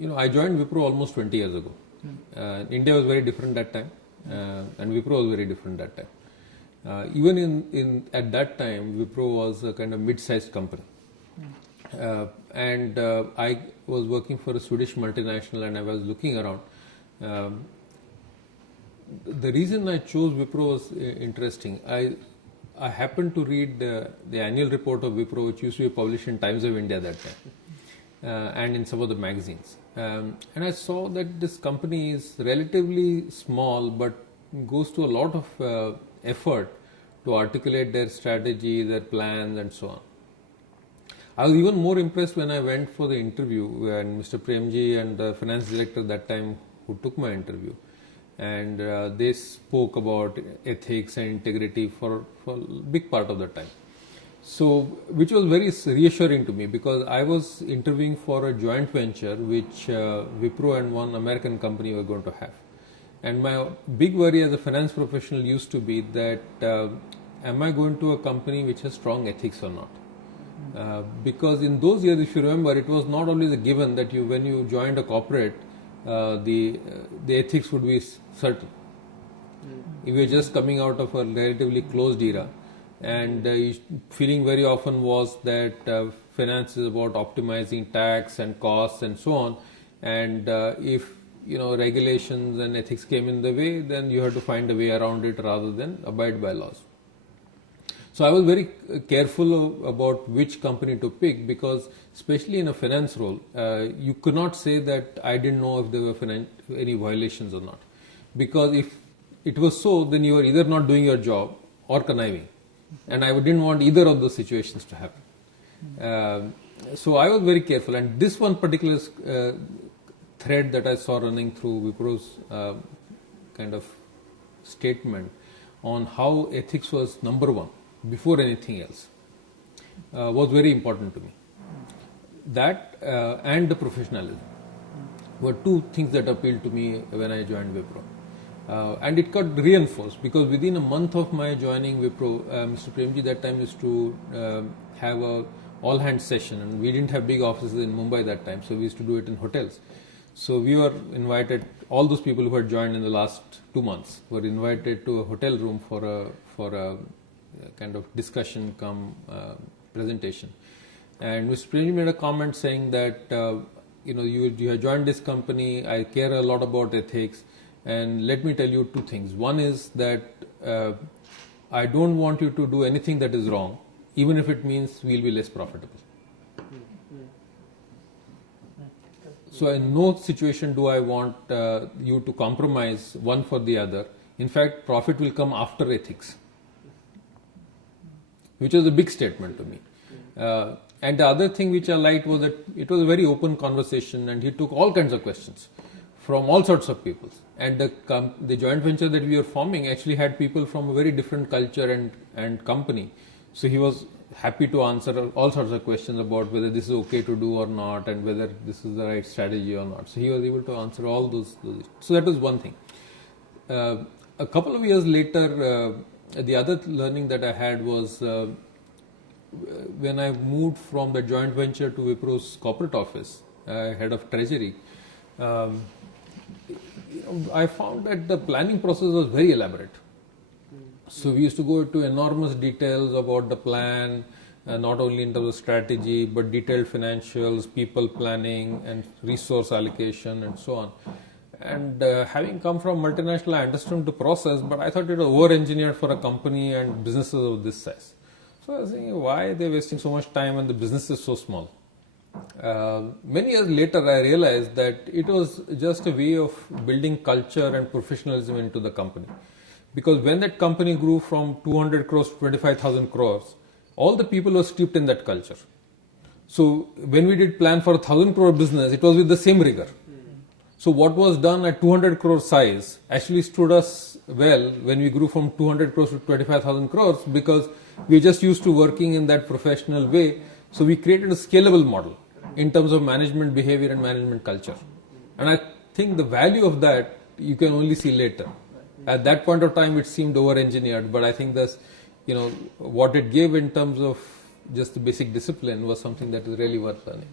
I joined Wipro almost 20 years ago. India was very different that time, and Wipro was very different that time. Even at that time, Wipro was a kind of mid-sized company. And I was working for a Swedish multinational, and I was looking around. The reason I chose Wipro was interesting. I happened to read the annual report of Wipro, which used to be published in Times of India that time, and in some of the magazines. And I saw that this company is relatively small, but goes to a lot of effort to articulate their strategy, their plans, and so on. I was even more impressed when I went for the interview, and Mr. Premji and the finance director that time who took my interview, and they spoke about ethics and integrity for a big part of the time. So, which was very reassuring to me, because I was interviewing for a joint venture which Wipro and one American company were going to have. And my big worry as a finance professional used to be that am I going to a company which has strong ethics or not? Because in those years, if you remember, it was not always a given that when you joined a corporate, the ethics would be certain. If you're just coming out of a relatively closed era, and feeling very often was that finance is about optimizing tax and costs and so on, and if regulations and ethics came in the way, then you had to find a way around it rather than abide by laws. So I was very careful about which company to pick, because especially in a finance role, you could not say that I didn't know if there were any violations or not. Because if it was so, then you were either not doing your job or conniving. And I didn't want either of those situations to happen. So I was very careful. And this one particular thread that I saw running through Wipro's kind of statement on how ethics was number one before anything else was very important to me. That and the professionalism were two things that appealed to me when I joined Wipro. And it got reinforced, because within a month of my joining Wipro, Mr. Premji that time used to have a all hands session, and we didn't have big offices in Mumbai that time, so we used to do it in hotels. So we were invited, all those people who had joined in the last 2 months were invited to a hotel room for a kind of discussion come presentation. And Mr. Premji made a comment saying that you have joined this company, I care a lot about ethics, and let me tell you two things. One is that I don't want you to do anything that is wrong, even if it means we'll be less profitable. So in no situation do I want you to compromise one for the other. In fact, profit will come after ethics, which was a big statement to me. And the other thing which I liked was that it was a very open conversation, and he took all kinds of questions from all sorts of people. And the joint venture that we were forming actually had people from a very different culture and company. So he was happy to answer all sorts of questions about whether this is okay to do or not, and whether this is the right strategy or not. So he was able to answer all those. So that was one thing. A couple of years later, the other learning that I had was when I moved from the joint venture to Wipro's corporate office, head of treasury. I found that the planning process was very elaborate. So we used to go into enormous details about the plan, not only in terms of strategy, but detailed financials, people planning, and resource allocation, and so on. And having come from multinational, I understood the process, but I thought it was over-engineered for a company and businesses of this size. So I was thinking, why are they wasting so much time when the business is so small? Many years later, I realized that it was just a way of building culture and professionalism into the company. Because when that company grew from 200 crores to 25,000 crores, all the people were steeped in that culture. So when we did plan for 1,000 crore business, it was with the same rigor. So what was done at 200 crore size actually stood us well when we grew from 200 crores to 25,000 crores, because we just used to working in that professional way. So we created a scalable model in terms of management behavior and management culture. And I think the value of that you can only see later. At that point of time, it seemed over-engineered, but I think that's, what it gave in terms of just the basic discipline was something that is really worth learning.